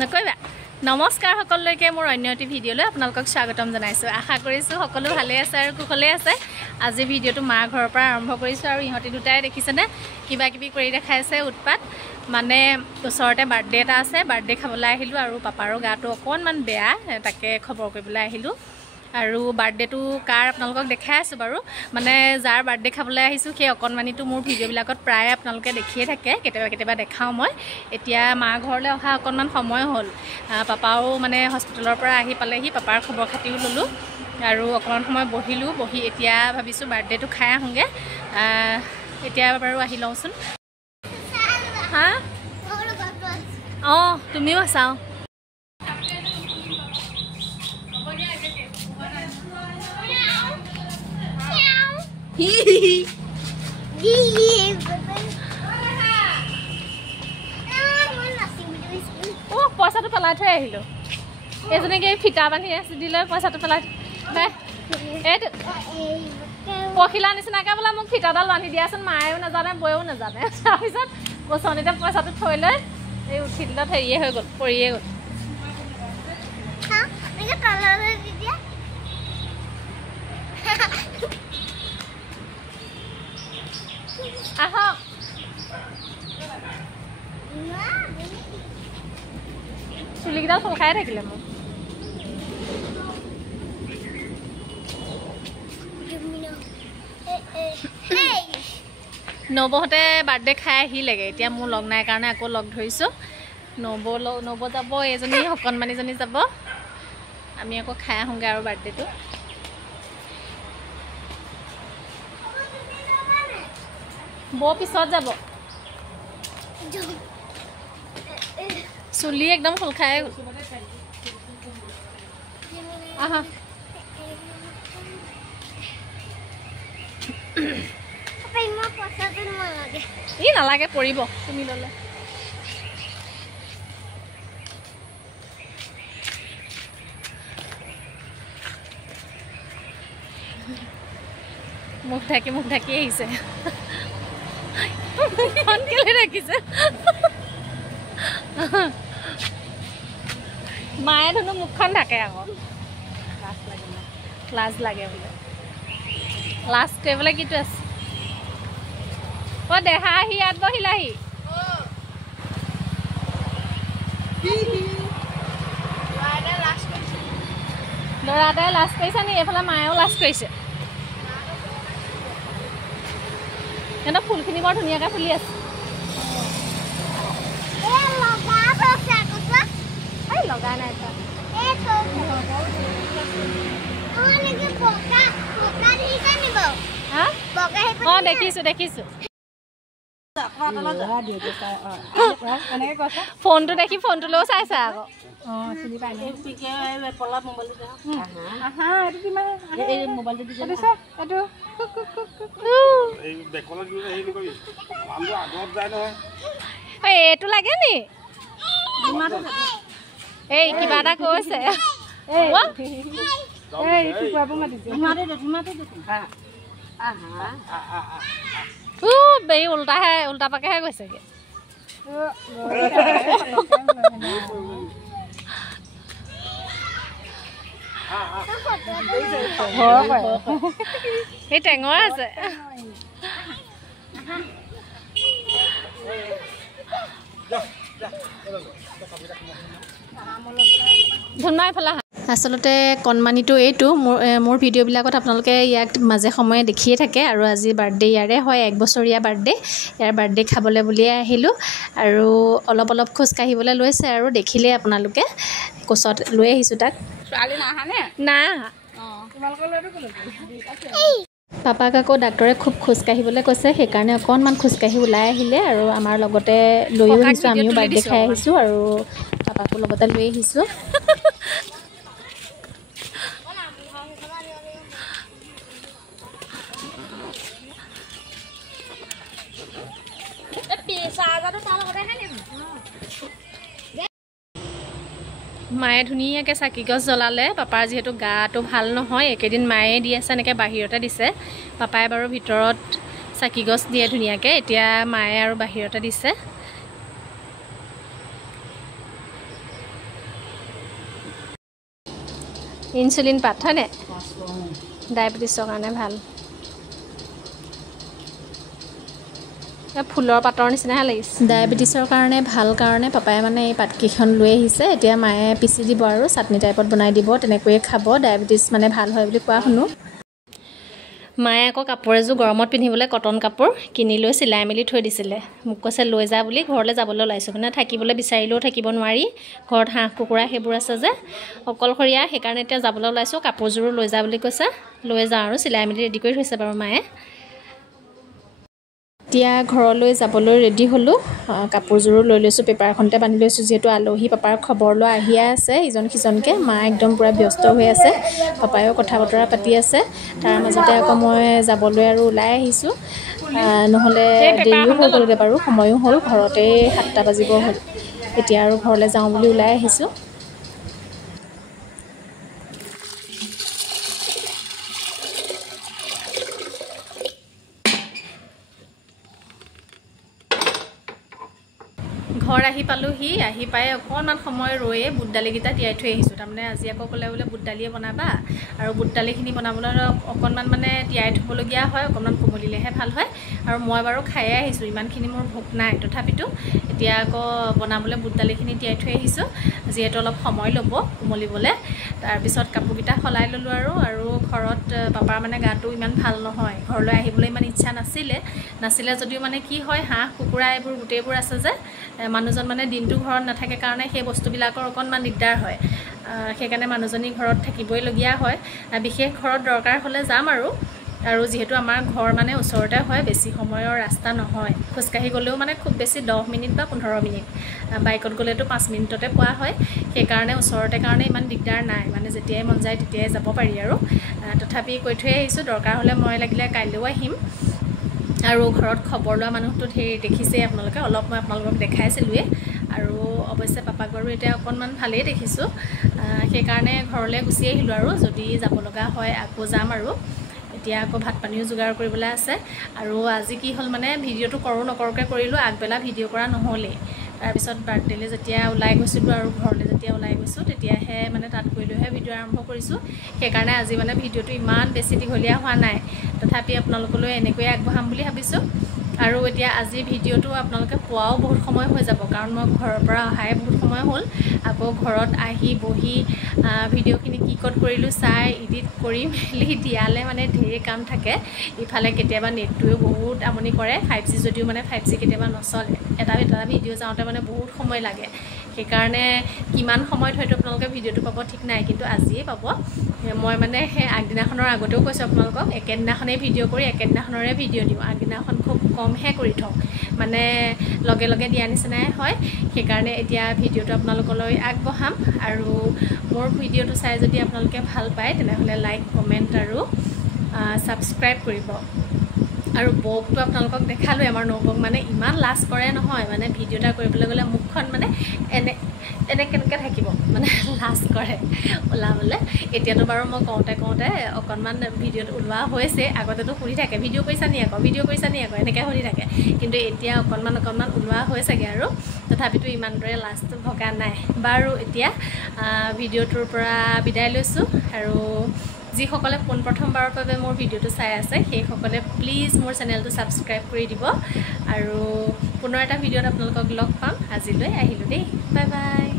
নকইবা নমস্কাৰ সকলোকে মোৰ অন্য এটি ভিডিঅ'লৈ আপোনালোকক স্বাগতম জনাইছো আশা কৰিছো সকলো ভালে আছে আৰু কুশলে আছে আজি ভিডিঅ'টো মা ঘৰৰ পৰা আৰম্ভ কৰিছো আৰু ইহঁতি দুটাই দেখিছেনে কিবা কিবি কৰি দেখাইছে উৎপাত মানে ওচৰতে বাৰ্থডে এটা আছে বাৰ্থডে খাবলৈ আহিলো আৰু পাপাৰো গাটো অকনমান বেয়া তাকে খবৰ কৰিবলৈ আহিলো আৰু বাৰ্থডেটো কাৰ আপোনালোকক দেখাই আছো বাৰু মানে যাৰ বাৰ্থডে খাবলৈ আহিছো সেই অকনমানিটো মোৰ ভিডিঅ'বিলাকত প্ৰায় আপোনালোকে দেখিয়ে থাকে কেতিয়াবা দেখাও মই এতিয়া মা ঘৰলৈ অহা অকনমান সময় হ'ল পাপাও মানে হস্পিটেলৰ পৰা আহি পালেহি পাপাৰ খবৰ খাতিও ললো আৰু অকমান সময় বহি এতিয়া ভাবিছো বাৰ্থডেটো খাই আহোগে এতিয়া বাৰু আহি লওঁচোন হা তুমিও চাও পইচাটো পেলাই থৈ আহিলো এজনীকে ফিটা বান্ধি দিলে পইচাটো পেলাই এইটো পখিলা নিচিনাকে বোলে মোক ফিটাডাল বান্ধি দিয়াচোন মায়েও নাজানে বয়েও নাজানে তাৰপিছত কচনিতে পইচাটো থৈ লৈ এই উঠি দিলত হেৰিয়ে হৈ গ'ল পৰিয়ে গ'ল আহক চুলিকেইডাল ফুল খাই থাকিলে মোক নবহঁতে বাৰ্থডে খাই আহিলেগে এতিয়া মোৰ লগ নাই কাৰণে আকৌ লগ ধৰিছো নব যাব এজনী অকণমানিজনী যাব আমি আকৌ খাই আহোঁগৈ আৰু বাৰ্থডেটো বৌ পিছত যাব চুলি একদম ফুল খাই গ'ল আহা ই নালাগে পৰিব তুমি ল'লে মুখ ঢাকি আহিছে মুখখন কেলে ৰাখিছে মায়ে ধুনো মুখখন ঢাকে আকৌ লাজ লাগে বোলে লাজ কৰিবলৈ কিটো আছে দেহা আহি ইয়াত বহিলাহি ল'ৰা এটাই লাজ কৰিছে নি এইফালে মায়েও লাজ কৰিছে সিহঁতৰ ফুলখিনি বৰ ধুনীয়াকৈ ফুলি আছে লগা নাই দেখিছো ফোনটো দেখি ফোনটোলৈও চাইছা আকৌ এইটো লাগে নি এই কিবা এটা কৈছে উল্টা পাকেহে গৈছেগে এই টেঙৰ আছে আচলতে কণমানিটো এইটো মোৰ ভিডিঅ'বিলাকত আপোনালোকে ইয়াক মাজে সময়ে দেখিয়ে থাকে আৰু আজি বাৰ্থডে ইয়াৰে হয় 1 বছৰীয়া বাৰ্থডে ইয়াৰ বাৰ্থডে খাবলৈ বুলিয়ে আহিলোঁ আৰু অলপ খোজকাঢ়িবলৈ লৈছে আৰু দেখিলে আপোনালোকে কোচত লৈ আহিছোঁ তাক না পাপাক আকৌ ডাক্তৰে খুব খোজকাঢ়িবলৈ কৈছে সেইকাৰণে অকণমান খোজকাঢ়ি ওলাই আহিলে আৰু আমাৰ লগতে লৈও আহিছোঁ আমিও বাৰ্থডে খাই আহিছোঁ আৰু পাপাকো লগতে লৈ আহিছোঁ মায়ে ধুনীয়াকৈ চাকি গছ জ্বলালে পাপাৰ যিহেতু গাটো ভাল নহয় একেদিন মায়ে দি আছে এনেকৈ বাহিৰতে দিছে পাপাই বাৰু ভিতৰত চাকি গছ দিয়ে ধুনীয়াকৈ এতিয়া মায়ে আৰু বাহিৰতে দিছে ইনসুলিন পাত হয়নে ডায়েবেটিছৰ কাৰণে ভাল ফুলৰ পাতৰ নিচিনাহে লাগিছে ডায়েবেটিছৰ কাৰণে ভাল কাৰণে পাপাই মানে এই পাতকেইখন লৈ আহিছে এতিয়া মায়ে পিচি দিব আৰু চাটনি টাইপত বনাই দিব তেনেকৈয়ে খাব ডায়েবেটিছ মানে ভাল হয় বুলি কোৱা শুনো মায়ে আকৌ কাপোৰ এযোৰ গৰমত পিন্ধিবলৈ কটন কাপোৰ কিনি লৈ চিলাই মেলি থৈ দিছিলে মোক কৈছে লৈ যা বুলি ঘৰলৈ যাবলৈ ওলাইছোঁ মানে থাকিবলৈ বিচাৰিলেও থাকিব নোৱাৰি ঘৰত হাঁহ কুকুৰা সেইবোৰ আছে যে অকলশৰীয়া সেইকাৰণে এতিয়া যাবলৈ ওলাইছোঁ কাপোৰযোৰো লৈ যা বুলি কৈছে লৈ যাওঁ আৰু চিলাই মেলি ৰেডি কৰি থৈছে বাৰু মায়ে এতিয়া ঘৰলৈ যাবলৈ ৰেডি হ'লোঁ কাপোৰযোৰো লৈ লৈছোঁ পেপাৰখনতে বান্ধি লৈছোঁ যিহেতু আলহী পাপাৰ খবৰ লৈ আহিয়ে আছে ইজন সিজনকৈ মা একদম পূৰা ব্যস্ত হৈ আছে পাপায়েও কথা বতৰা পাতি আছে তাৰ মাজতে আকৌ মই যাবলৈ আৰু ওলাই আহিছোঁ নহ'লে দেৰিও হৈ গ'লগৈ বাৰু সময়ো হ'ল ঘৰতে 7টা বাজিব হ'ল এতিয়া আৰু ঘৰলৈ যাওঁ বুলি ওলাই আহিছোঁ ঘৰ আহি পালোহি আহি পাই অকণমান সময় ৰৈয়ে বুট দালিকেইটা তিয়াই থৈ আহিছোঁ তাৰমানে আজি আকৌ ক'লে বোলে বুট দালিয়ে বনাবা আৰু বুট দালিখিনি বনাবলৈ অকণমান মানে তিয়াই থ'বলগীয়া হয় অকণমান কোমলিলেহে ভাল হয় আৰু মই বাৰু খায়ে আহিছোঁ ইমানখিনি মোৰ ভোক নাই তথাপিতো এতিয়া আকৌ বনাবলৈ বুট দালিখিনি তিয়াই থৈ আহিছোঁ যিহেতু অলপ সময় ল'ব কোমলিবলৈ তাৰপিছত কাপোৰকেইটা সলাই ল'লোঁ আৰু ঘৰত পাপাৰ মানে গাটো ইমান ভাল নহয় ঘৰলৈ আহিবলৈ ইমান ইচ্ছা নাছিলে যদিও মানে কি হয় হাঁহ কুকুৰা এইবোৰ গোটেইবোৰ আছে যে মানুহজন মানে দিনটো ঘৰত নাথাকে কাৰণে সেই বস্তুবিলাকৰ অকণমান দিগদাৰ হয় সেইকাৰণে মানুহজনী ঘৰত থাকিবইলগীয়া হয় বিশেষ ঘৰত দৰকাৰ হ'লে যাম আৰু যিহেতু আমাৰ ঘৰ মানে ওচৰতে হয় বেছি সময়ৰ ৰাস্তা নহয় খোজকাঢ়ি গ'লেও মানে খুব বেছি 10 মিনিট বা 15 মিনিট বাইকত গ'লেতো 5 মিনিটতে পোৱা হয় সেইকাৰণে ওচৰতে কাৰণে ইমান দিগদাৰ নাই মানে যেতিয়াই মন যায় তেতিয়াই যাব পাৰি আৰু তথাপি কৈ থৈ আহিছোঁ দৰকাৰ হ'লে মই লাগিলে কাইলৈও আহিম আৰু ঘৰত খবৰ লোৱা মানুহটো ধেৰ দেখিছেই আপোনালোকে অলপ মই আপোনালোকক দেখাইছিলোঁৱে আৰু অৱশ্যে পাপাক বাৰু এতিয়া অকণমান ভালেই দেখিছোঁ সেইকাৰণে ঘৰলৈ গুচি আহিলোঁ আৰু যদি যাব লগা হয় আকৌ যাম আৰু এতিয়া আকৌ ভাত পানীও যোগাৰ কৰিবলৈ আছে আৰু আজি কি হ'ল মানে ভিডিঅ'টো কৰোঁ নকৰোঁকৈ কৰিলোঁ আগবেলা ভিডিঅ' কৰা নহ'লেই তাৰপিছত বাৰ্থডেলৈ যেতিয়া ওলাই গৈছিলোঁ আৰু ঘৰলৈ যেতিয়া ওলাই গৈছোঁ তেতিয়াহে মানে তাত গৈ লৈহে ভিডিঅ' আৰম্ভ কৰিছোঁ সেইকাৰণে আজি মানে ভিডিঅ'টো ইমান বেছি দীঘলীয়া হোৱা নাই তথাপি আপোনালোকলৈ এনেকৈয়ে আগবঢ়াম বুলি ভাবিছোঁ আৰু এতিয়া আজি ভিডিঅ'টো আপোনালোকে পোৱাও বহুত সময় হৈ যাব কাৰণ মই ঘৰৰ পৰা অহাই বহুত সময় হ'ল আকৌ ঘৰত আহি বহি ভিডিঅ'খিনি কি ক'ত কৰিলোঁ চাই এডিট কৰি মেলি দিয়ালে মানে ঢেৰ কাম থাকে ইফালে কেতিয়াবা নেটটোৱেও বহুত আমনি কৰে 5G যদিও মানে 5G কেতিয়াবা নচলে এটা ভিডিঅ' যাওঁতে মানে বহুত সময় লাগে সেইকাৰণে কিমান সময়ত হয়তো আপোনালোকে ভিডিঅ'টো পাব ঠিক নাই কিন্তু আজিয়ে পাব মই মানে সেই আগদিনাখনৰ আগতেও কৈছোঁ আপোনালোকক একেদিনাখনেই ভিডিঅ' কৰি একেদিনাখনৰে ভিডিঅ' দিওঁ আগদিনাখন খুব কমহে কৰি থওঁ মানে লগে লগে দিয়া নিচিনাই হয় সেইকাৰণে এতিয়া ভিডিঅ'টো আপোনালোকলৈ আগবঢ়াম আৰু মোৰ ভিডিঅ'টো চাই যদি আপোনালোকে ভাল পায় তেনেহ'লে লাইক কমেণ্ট আৰু ছাবস্ক্ৰাইব কৰিব আৰু বৌকটো আপোনালোকক দেখালোঁ আমাৰ নবৌক মানে ইমান লাজ কৰে নহয় মানে ভিডিঅ' এটা কৰিবলৈ গ'লে মুখখন মানে এনে কেনেকৈ থাকিব মানে লাজ কৰে ওলাবলৈ এতিয়াতো বাৰু মই কওঁতে অকণমান ভিডিঅ'ত ওলোৱা হৈছে আগতেতো সুধি থাকে ভিডিঅ' কৰিছা নি আকৌ এনেকৈ সুধি থাকে কিন্তু এতিয়া অকণমান ওলোৱা হৈছেগৈ আৰু তথাপিতো ইমানদৰে লাজটো ভগা নাই বাৰু এতিয়া ভিডিঅ'টোৰ পৰা বিদায় লৈছোঁ আৰু যিসকলে পোনপ্ৰথমবাৰৰ বাবে মোৰ ভিডিঅ'টো চাই আছে সেইসকলে প্লিজ মোৰ চেনেলটো ছাবস্ক্ৰাইব কৰি দিব আৰু পুনৰ এটা ভিডিঅ'ত আপোনালোকক লগ পাম আজিলৈ আহিলোঁ দেই বাই বাই